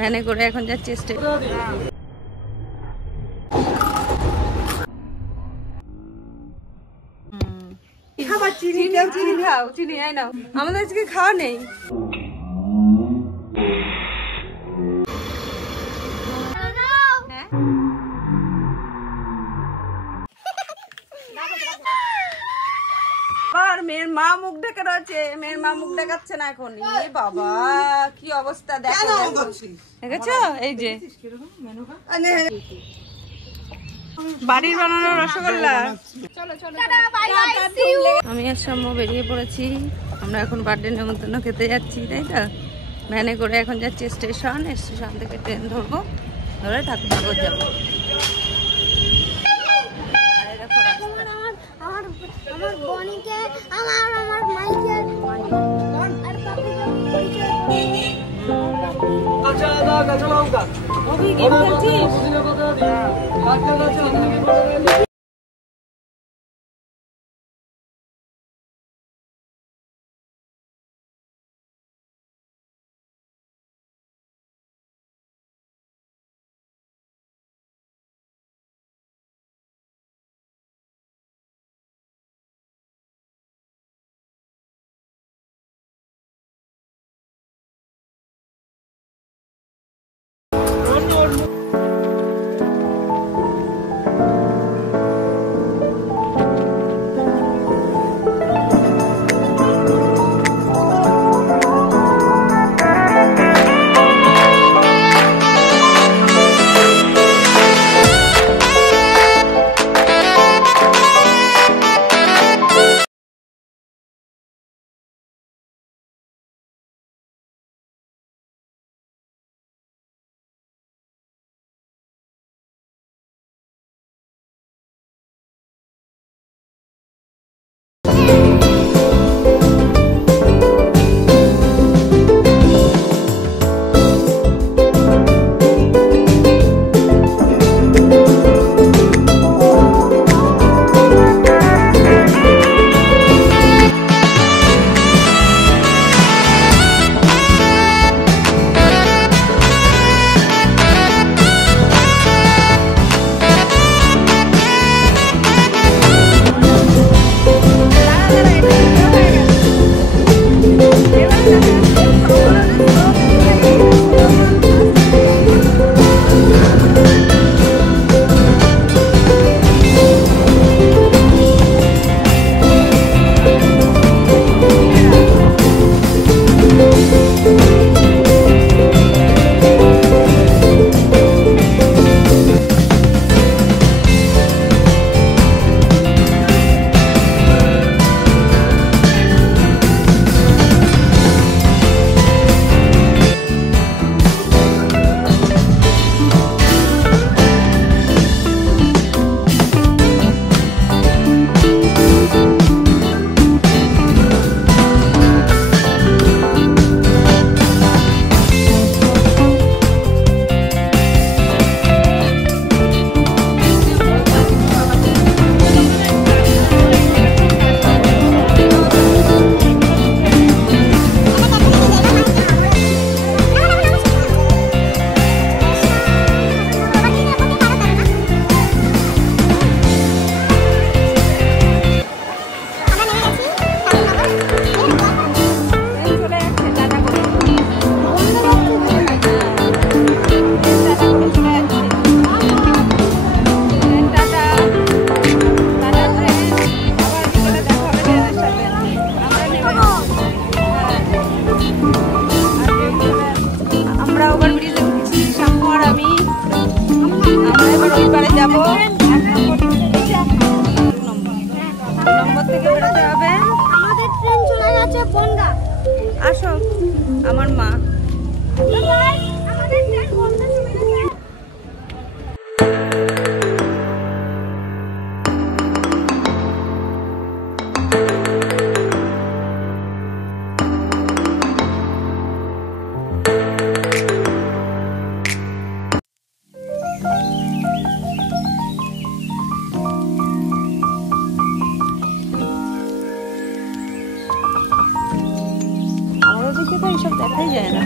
ভ্যানে করে এখন যাচ্ছি চিনি খাও, চিনি নাও, আমাদের আজকে খাওয়া নেই। মেয়ের মা মুখ ঢেকে রয়েছে, মেয়ের মা মুখ দেখাচ্ছে না এখন। বাবা কি অবস্থা দেখো, দেখেছো? এই যে বাড়ির বানানো রসগোল্লা। আমি আর সাম্য বেরিয়ে পড়েছি, আমরা এখন বার্থডে নেমন্তন্ন খেতে যাচ্ছি, তাই তো? ভ্যানে করে এখন যাচ্ছি স্টেশন থেকে ট্রেন ধরবো, ধরে ঠাকুরনগর যাবো। আসো আমার মা। এইসব দেখাই যায় না।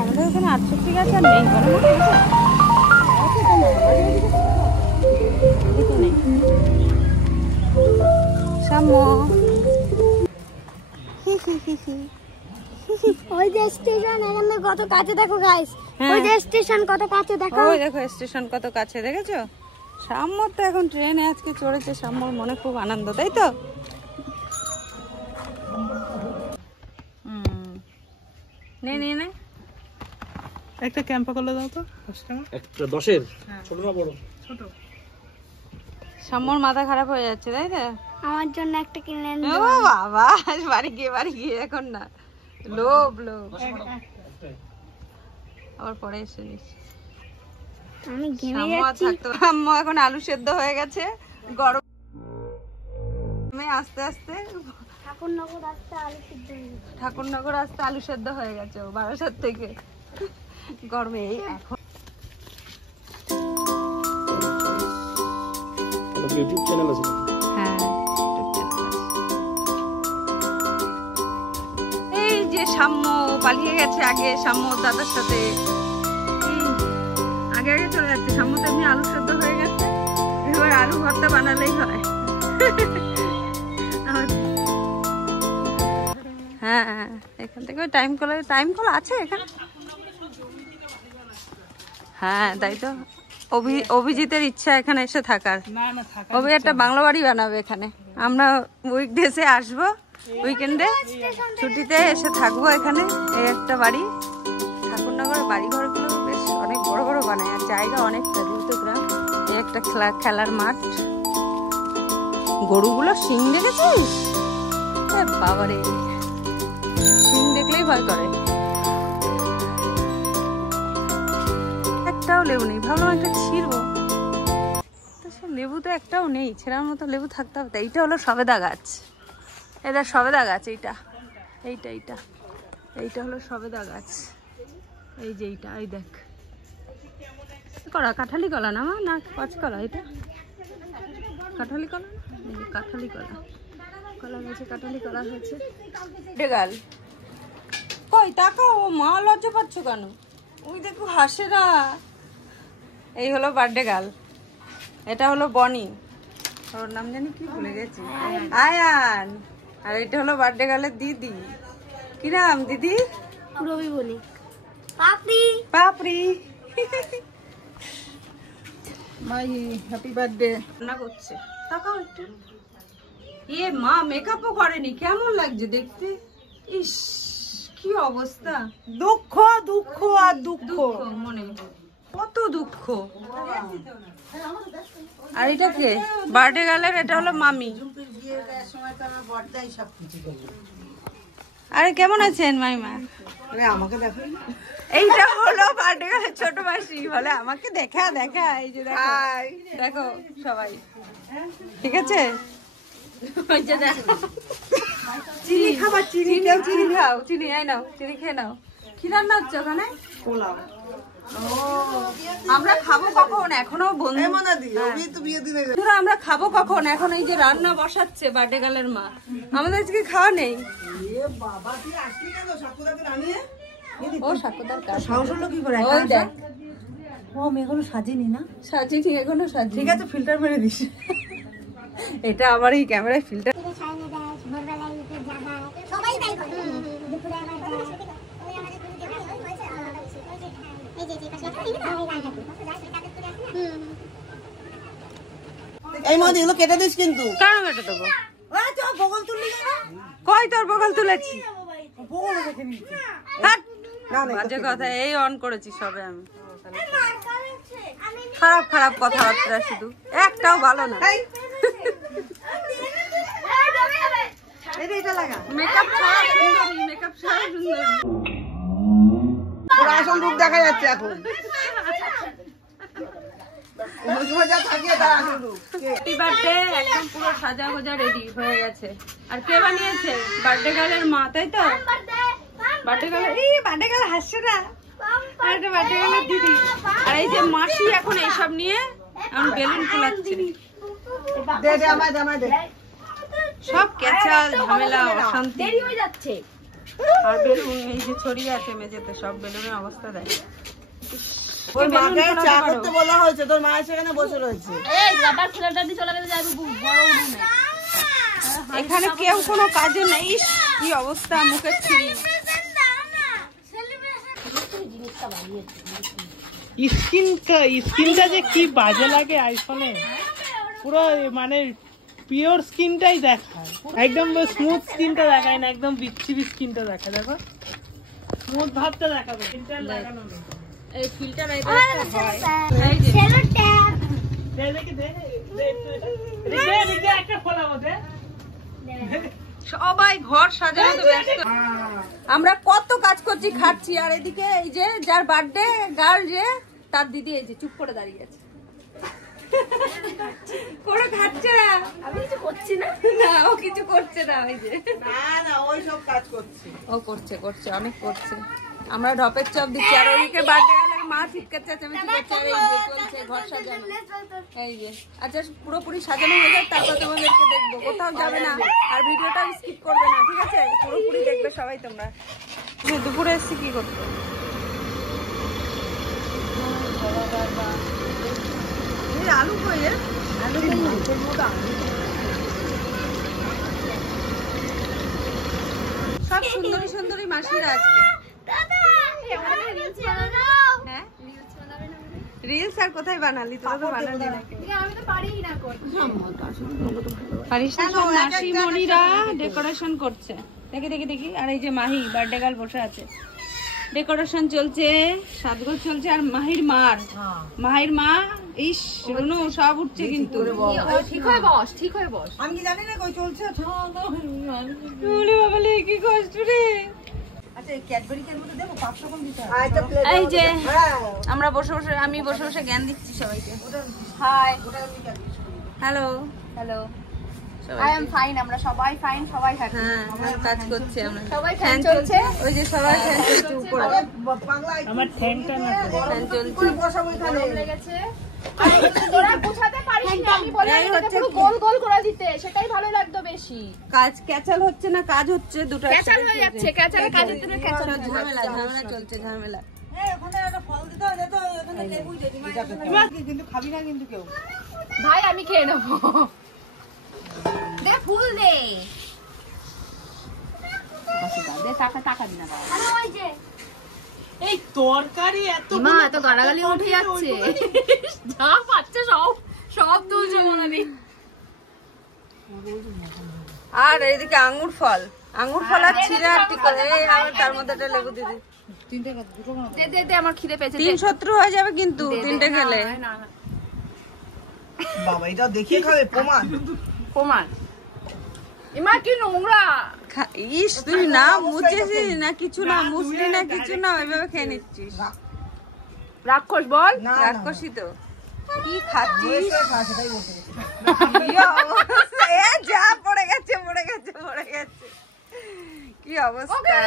আমাদের ওখানে 68 গাছ আর নেই, বলো না? সাম্য ওই যে স্টেশন এখানে কত কাছে দেখো গাইস, ওই যে স্টেশন কত কাছে দেখো, ওই দেখো স্টেশন কত কাছে, দেখেছো? সাম্যর তো এখন ট্রেনে আজকে চড়েছে, সাম্যর মনে খুব আনন্দ, তাই তো? নে নে নে একটা ক্যাম্পা করলে দাও তো 10 টাকা। একটা 10-এর ছোট না বড়? ছোট। সাম্যর মাথা খারাপ হয়ে যাচ্ছে, তাই তো? আমার জন্য একটা কিনে এনে ও বাবা, বাড়ি গিয়ে এখন না, লোভ লোভ, আবার পরে এসে নিচ্ছি। আমি ঘেমে সাম্য যাচ্ছি। থাকতো, সাম্য এখন আলু সেদ্ধ হয়ে গেছে গরমে, আস্তে আস্তে ঠাকুরনগর রাস্তা আলু সিদ্ধ হয়ে গেছে। ঠাকুরনগর আসতে আলু সেদ্ধ হয়ে গেছে ও বারাসাত থেকে, গরমে এই এখন। আমাদের ইউটিউব চ্যানেল আছে। হ্যাঁ, এই যে সাম্য পালিয়ে গেছে আগে, সাম্য দাদার সাথে আগে আগে চলে যাচ্ছে। সাম্য তো এমনি আলু সেদ্ধ হয়ে গেছে, এবার আলু ভর্তা বানালেই হয়। হ্যাঁ, এখান থেকে টাইম কল আছে এখানে। হ্যাঁ তাই তো, অভিজিতের ইচ্ছা এখানে এসে থাকার। অভি একটা বাংলা বাড়ি বানাবে এখানে, আমরা উইকডেজে আসবো, উইকেন্ডে ছুটিতে এসে থাকবো এখানে। এই একটা বাড়ি, ঠাকুরনগরের বাড়ি ঘরগুলো বেশ অনেক বড় বড় বানায়, আর জায়গা অনেকটা, যেহেতু গ্রাম। এই একটা খেলার মাঠ, গরুগুলো শিং দেখেছিস? বাবারে, শিং দেখলেই ভয় করে। একটাও লেবু নেই, ভাবলাম একটা ছিঁড়বো, তো সে লেবু তো একটাও নেই, ছেঁড়ার মতো লেবু থাকতে হবে। এইটা হলো সবেদা গাছ, এটা সবেদা গাছ, এইটা হলো সবেদা গাছ। এই যে এইটা, এই দেখ, কলা, কাঁঠালি কলা না মা, না কাঁচকলা? এটা কাঁঠালি কলা, এই যে কাঁঠালি কলা, কলা গাছে কাঁঠালি কলা হয়েছে। গাল কই তাকাও, ও মা লজ্জা পাচ্ছ কেন? ওই দেখো হাসে না। এই হলো বার্থডে গার্ল, এটা হলো বনি, ওর নাম জানি কি ভুলে গেছি, আয়ান। আর এটা হলো বার্থডে গার্লের দিদি, কি নাম দিদি? রবি বলি পাপড়ি পাপড়ি। মাই হ্যাপি বার্থডে। রান্না করছে, তাকাও একটু। এ মা মেকআপও করেনি, কেমন লাগছে দেখতে? ইস কি অবস্থা, দুঃখ দুঃখ আর দুঃখ, মনে কত দুঃখ। আর এটা কে? বার্থডে গার্লের, এটা হলো মামি। আরে কেমন আছেন মাইমা? আমাকে দেখো, এইটা হলো বার্থডে গার্লের ছোট মাসি, বলে আমাকে দেখা। এই যে দেখো, দেখো সবাই, ঠিক আছে? চিনি খাবার, চিনি খাও, চিনি এই নাও, চিনি খেয়ে নাও। কি রান্না হচ্ছে ওখানে? পোলাও। আমরা খাবো কখন? এখনো বন্ধুরা, আমরা খাবো কখন? এখন এই যে রান্না বসাচ্ছে বার্থডে গার্লের মা, আমাদের আজকে খাওয়া নেই। ও সাকুদার কাজ কি করে? ওই দেখ, ও আমি এখনো সাজিনি না। সাজিয়ে এখনো সাজি, ঠিক আছে, ফিল্টার মেরে দিস। এটা আমার এই ক্যামেরায় ফিল্টার। সবাই তাই করে, দুপুরে আবার ওই আমাদের দুটো জায়গা হয়েছে, এই যে পাশে এই মাছ এগুলো কেটে দিস কিন্তু। কারণ কেটে দেবো, বগল তুললি কেন? কই তোর বগল তুলেছি? বগল রেখে নিচ্ছি। হাট! বাজে কথা, এই অন করেছি সবে আমি। খারাপ কথাবার্তা শুধু, একটাও ভালো না। এটা লাগা, মেকআপ ছাড়া সুন্দরী, মেকআপ ছাড়া সুন্দরী। ওর আসল রূপ দেখা যাচ্ছে এখন। যা থাকে তার আসল রূপ। হ্যাপি বার্থডে একদম পুরো সাজা গোজা রেডি হয়ে গেছে। আর কে বানিয়েছে? বার্থডে গার্লের মা, তাই তো? বার্থডে গার্ল হাসছে না, আর এটা বার্থডে গার্লের দিদি। আর এই যে মাসি এখন এইসব নিয়ে এখন বেলুন ফুলাচ্ছে। দে আমায় দে। সব ক্যাচাল ঝামেলা অশান্তি। আর বেলুন এই যে ছড়িয়ে আছে মেঝেতে, সব বেলুনের অবস্থা দেখ। ওর মাকে চা করতে বলা হয়েছে, তোর মা সেখানে বসে রয়েছে। এখানে কেউ কোনো কাজে নেই। ইস, কি অবস্থা মুখের ছিঁড়ি। স্কিনটা যে কি বাজে লাগে আইফোনে, পুরো মানে পিওর স্কিনটাই দেখায়, একদম স্মুথ স্কিনটা দেখায় না, একদম বিচ্ছি স্কিনটা দেখায়। দেখো স্মুথ ভাবটা দেখাবে, ফিল্টার লাগানো নেই। এই ফিল্টার এই সেলো ট্যাপ একটা ফোলাবো দে। সবাই ঘর সাজানোতে ব্যস্ত। আমরা কত কাজ করছি, খাচ্ছি, আর এদিকে এই যে যার বার্থডে গার্ল যে তার দিদি এই যে চুপ করে দাঁড়িয়ে আছে, কোনো খাচ্ছে না। আমি কিছু করছি না, না ও কিছু করছে না। ওই যে না ওই সব কাজ করছে, ও করছে করছে অনেক করছে। আমরা ঢপের চপ দিচ্ছি, আর ওইদিকে বার্থডে গেলে মা চিৎকার চেঁচামেচি করছে। আর এই যে চলছে ঘর সাজানো, এই যে। আচ্ছা পুরোপুরি সাজানো হয়ে যাক, তারপর তোমাদেরকে দেখবো। কোথাও যাবে না, আর ভিডিওটা স্কিপ করবে না, ঠিক আছে? পুরোপুরি দেখবে সবাই তোমরা। দুপুরে এসছি কি করতে? আলু কই? আলু সব সুন্দরী সুন্দরী মাসিরা আজকে। হ্যাঁ রিলস আর কোথায় বানালি? তোরা তো বানালি না। পারিস না? সব মাসিমণিরা ডেকোরেশন করছে। দেখি দেখি দেখি। আর এই যে মাহি বার্থডে গার্ল বসে আছে, ডেকোরেশন চলছে, সাজগোজ চলছে। আর মাহির মা, ইস রুনু সব উঠছে কিন্তু। ঠিক হয়ে বস, ঠিক হয়ে বস। আমি কি জানি না কই চলছে। বাবা কি কষ্ট রে। আচ্ছা ক্যাডবেরি কের মধ্যে দেবো 500 কম দিতে হবে। এই যে আমরা আমি বসে বসে জ্ঞান দিচ্ছি সবাইকে। Hi, hello hello. I am fine, আমরা সবাই ফাইন, সবাই হ্যাপি। হ্যাঁ কাজ করছে, আমরা সবাই ফ্যান চলছে। ওই যে সবাই ফ্যান চলছে উপরে, পাগলা আমার ঠ্যাংটা না ফ্যান চলছে। করে বসাবো এখানে। গরম লেগেছে। আর তোরা বুঝাতে পারিস না, আমি বলে দিতে পুরো গোল গোল করে দিতে, সেটাই ভালো লাগতো বেশি। কাজ ক্যাচাল হচ্ছে না, কাজ হচ্ছে, দুটো ক্যাচাল হয়ে যাচ্ছে, ক্যাচালে কাজের জন্য ক্যাচাল হয়ে যাচ্ছে। ঝামেলা চলছে, ঝামেলা। এই ওখানে একটা ফল দিতে হবে তো, এখানে লেবু দিতে কিন্তু খাবি না কিন্তু কেউ। ভাই আমি খেয়ে নেবো। দে ফুল দে। দে টাকা দিনা দাও। ওই যে এই তরকারি এত মা এত গালাগালি উঠে যাচ্ছে, যা পাচ্ছে সব তুলছে মনে নেই। আর এইদিকে আঙ্গুর ফল আর ছিঁড়ে আর ঠিক করে। এই আমার তার মধ্যে একটা লেবু দিদি। দে আমার খিদে পেয়েছে। 3 শত্রু হয়ে যাবে কিন্তু তিনটে খেলে। বাবা এটা দেখিয়ে খাবে, প্রমাণ। এমা কি নোংরা। ইস তুই না মুছেছিস না কিছু না, মুছলি না কিছু না, ওইভাবে খেয়ে নিচ্ছিস। রাক্ষস বল। রাক্ষসী তো। কি খাচ্ছিস? সেটাই বলতে গেছি। কি অবস্থা! এ যা পড়ে গেছে। কি অবস্থা!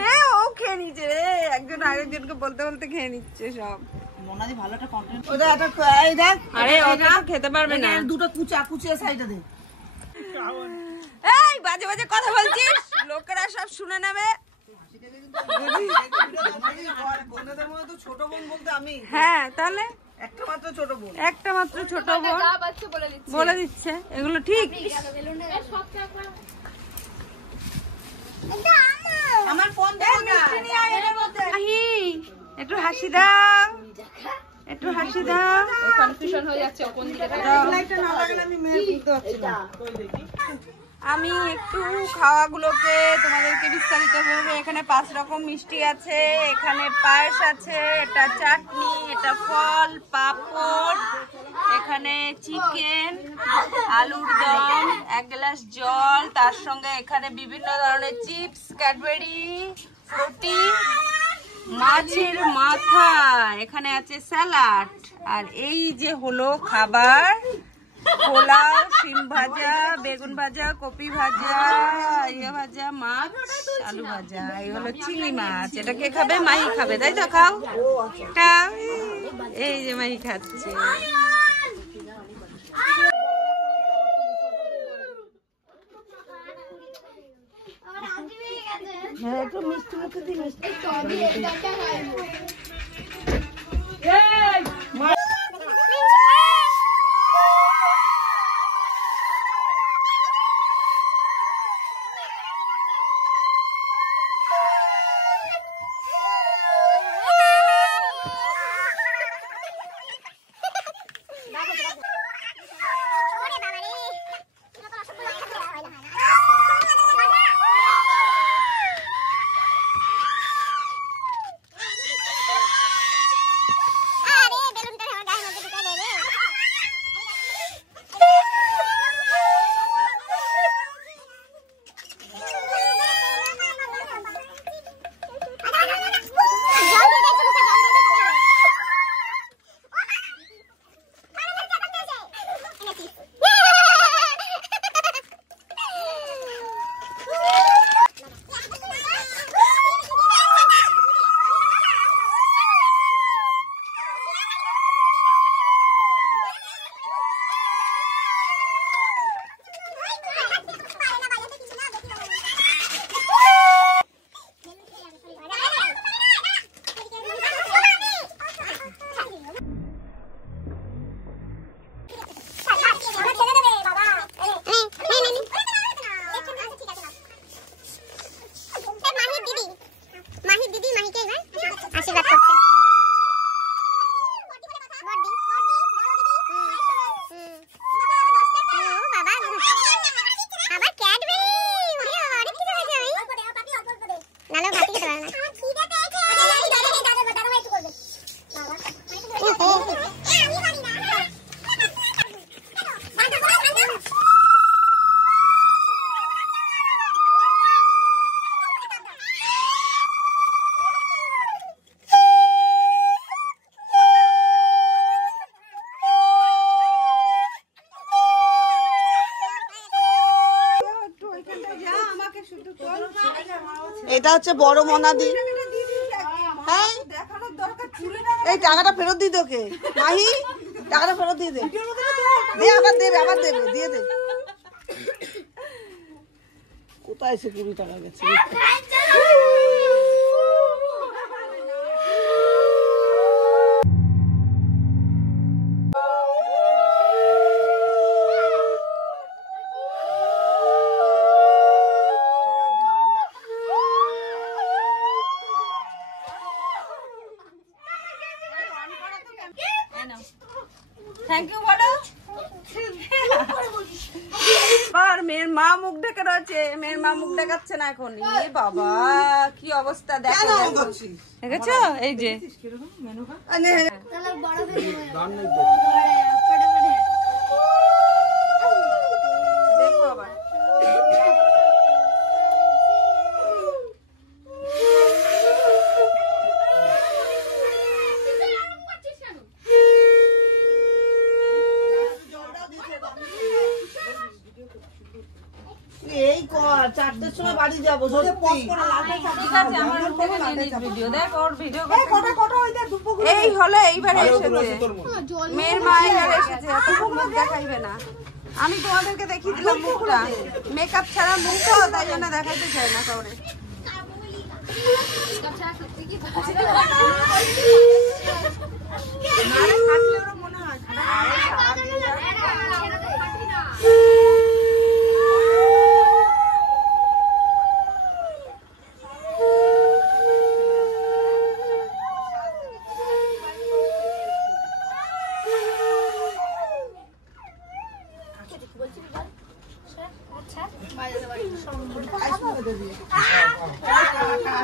এ ও খেয়ে নিচ্ছে রে, একজন আরেকজনকে বলতে বলতে খেয়ে নিচ্ছে সব। মোনাদি ভালো একটা কন্টেন্ট। ওটা একটা এই দেখ। আরে ওটা তো খেতে পারবে না। দুটো কুচিয়ে সাইডে দে। এই বাজে বাজে কথা বলছিস, লোকেরা সব শুনে নেবে। ছোট বোন বলতে আমি। হ্যাঁ তাহলে একটা মাত্র ছোট বোন। বলে দিচ্ছে এগুলো ঠিক। আমার ফোন দাও না। একটু হাসি দাও, একটু হাসি দাও। কনফিউশন হয়ে যাচ্ছে কোন দিকে। লাইটটা না লাগালে আমি মেয়ে বুঝতে পারছি না। আমি একটু খাওয়াগুলোকে তোমাদেরকে বিস্তারিত বলবো। এখানে 5 রকম মিষ্টি আছে, এখানে পায়েস আছে, এটা চাটনি, এটা ফল, পাপড়, এখানে চিকেন, আলুর দম, 1 গ্লাস জল, তার সঙ্গে এখানে বিভিন্ন ধরনের চিপস, ক্যাডবেরি, ফ্রুটি, মাছের মাথা, এখানে আছে স্যালাড। আর এই যে হলো খাবার, পোলাও, শিম ভাজা, বেগুন ভাজা, কপি ভাজা, ইয়ে ভাজা, মাছ, আলু ভাজা। এই হলো চিংড়ি মাছ। এটা কে খাবে? মাহি খাবে, তাই তো? খাও। এই যে মাহি খাচ্ছে। হ্যাঁ একটু মিষ্টি মুখে দিই মিষ্টি এটা হচ্ছে বড় মনাদি। হ্যাঁ এই টাকাটা ফেরত দিই তোকে মাহি, টাকাটা ফেরত দিয়ে দে। আবার দেবে, আবার দেবে, দিয়ে দে। কোথায় সে 20 টাকা গেছে? থ্যাংক ইউ বলো। আর মেয়ের মা মুখ ঢেকে রয়েছে, মেয়ের মা মুখ দেখাচ্ছে না এখন। এ বাবা কি অবস্থা দেখো, দেখেছো? এই যে দেখো আবার এই কর 4টের সময় বাড়ি যাবো। ঠিক আছে, আমার থেকে ভিডিও দেখ, ওর ভিডিও এই হলো এইবারে এসেছে মেয়ের মা, এবারে এসেছে। মুখ দেখাইবে না, আমি তোমাদেরকে দেখিয়ে দিলাম মুখটা, মেকআপ ছাড়া মুখটা, তাই জন্য দেখাইতে চাই না কাউরে।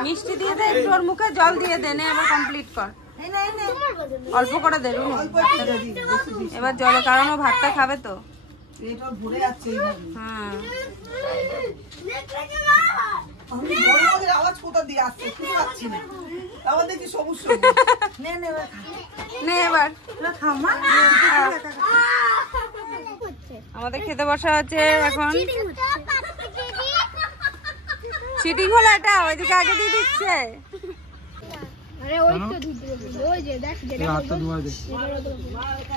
মিষ্টি দিয়ে দে একটু, ওর মুখে জল দিয়ে দে, নে এবার কমপ্লিট কর। অল্প করে দে, এবার জলে, কারণ ও ভাতটা খাবে তো। হ্যাঁ আওয়াজ কোথা দিয়ে আসছে শুনতে পাচ্ছি না, আবার দেখি সবুজ নে এবার আমাদের খেতে বসা হচ্ছে এখন। চিটিং হলো এটা, ওইদিকে আগে দিয়ে দিচ্ছে।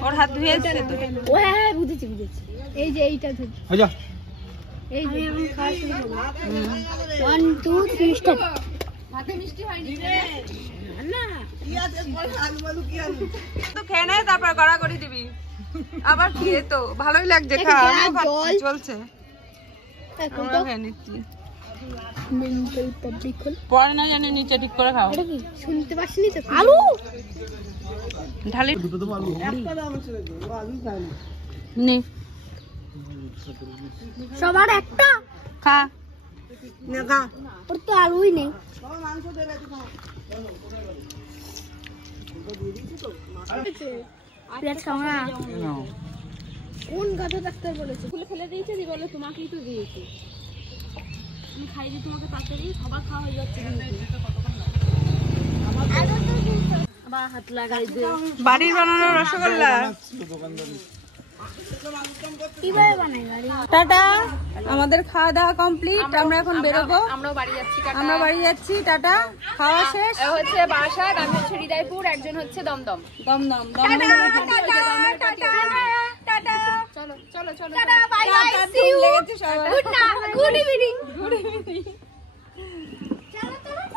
ওর হাত ধুয়ে এসছে তো। ও হ্যাঁ বুঝেছি, এই যে এইটা এই যে আমি খাওয়া শুরু করব 1 2 3 স্টপ ভাতে মিষ্টি হয়নি না তো খেয়ে নে তারপর গড়াগড়ি দিবি আবার খেয়ে তো ভালোই লাগছে খা জল চলছে এখন আমরা তো খেয়ে নিচ্ছি মেন্টাল পাবলিক হল পরে না জানি নিচে ঠিক করে খাও এটা কি শুনতে পাচ্ছিস তো আলু ঢালি নে সবার একটা খা ওর তো আলুই নেই পেঁয়াজ খাও না কোন গাধা ডাক্তার বলেছে ফুলে ফেলে দিয়েছে দি বলে তোমাকেই তো দিয়েছি আমি খাই দিই তোমাকে তাড়াতাড়ি সবার খাওয়া হয়ে যাচ্ছে আবার হাত লাগাই দে বাড়ির বানানো রসগোল্লা কিভাবে বানাই গাড়ি টাটা আমাদের খাওয়া দাওয়া কমপ্লিট আমরা এখন বেরোবো আমরাও বাড়ি যাচ্ছি আমরা বাড়ি যাচ্ছি টাটা খাওয়া শেষ এ হচ্ছে বারাসাত আমি হচ্ছে হৃদয়পুর একজন হচ্ছে দমদম দমদম চলো চলো চলো গুড ইভিনিং